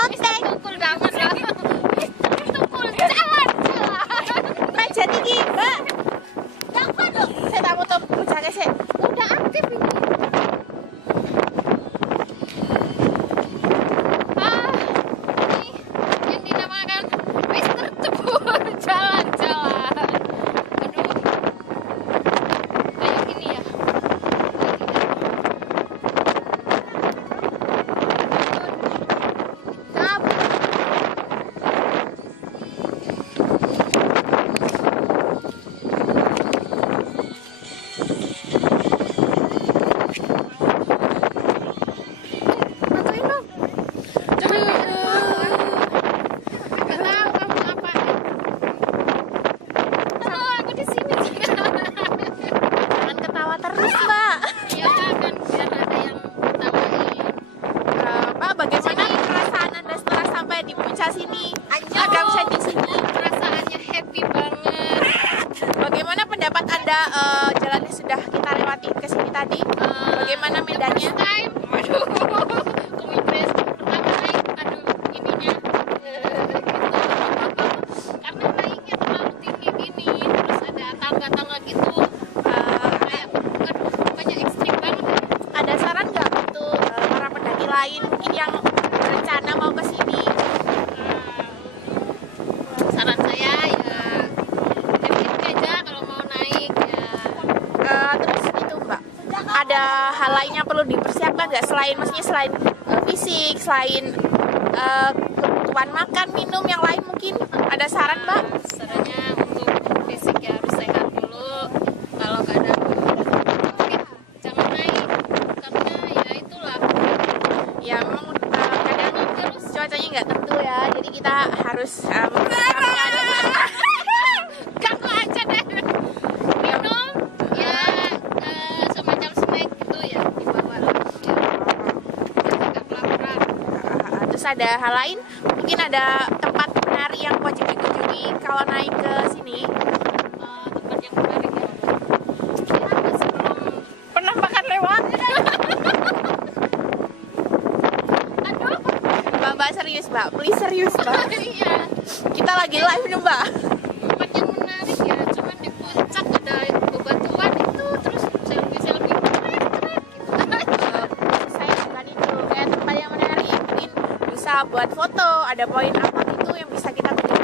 Sonteng. Tukul damat lah. Tukul jalan. Mbak jadi ki, Mbak. Kapan lo? Saya tak foto bocahnya sih. Udah aktif ini. Ini yang dinamakan Mister Cebur jalan-jalan. Aduh. Kayak gini ya. Bantuin dong. Gak tahu kamu apa. Halo, aku di sini. Jangan ketawa terus, Mbak. Ya kan biar ada yang tawain. Mbak, bagaimana perasaan Anda setelah sampai di puncak sini? Agak bisa di sini. Perasaannya happy banget. Bagaimana pendapat Anda jalan yang sudah kita lewati ke sini tadi? Bagaimana medannya? First time. Waduh. Komipres pertama naik. Aduh, ininya. Karena naiknya terlalu tinggi gini. Terus ada tangga-tangga gitu. Kayak, aduh, banyak ekstrim banget. Ada saran nggak untuk para pendaki lain mungkin yang berencana mau ke sini? Saran saya ya happy aja kalau mau naik ya. Terus itu Mbak, ada hal lain yang perlu dipersiapkan nggak selain maksudnya selain fisik, selain kebutuhan makan, minum yang lain mungkin ada saran Mbak? Sarannya untuk fisik ya harus sehat dulu. Kalau kadang fit, jangan naik karena ya itulah Ya memang kadang terus cuacanya nggak tentu ya, jadi kita harus mempersiapkan. ganggu aja deh. Minum ya semacam snack gitu ya dibawa lah ya. Agak kelaparan. Terus ada hal lain, mungkin ada tempat menari yang wajib dikunjungi kalau naik ke sini. Tempat yang menarik ya. Ya, sebelum Pernah makan lewat? aduh Mbak serius Mbak, please serius Mbak. iya. Kita lagi live nih Mbak. Tempat yang menarik ya, cuman di puncak ada bebatuan itu, terus selfie keren gitu. Saya bukan itu, kayak tempat yang menarik mungkin bisa buat foto, ada poin apa gitu yang bisa kita kunjungi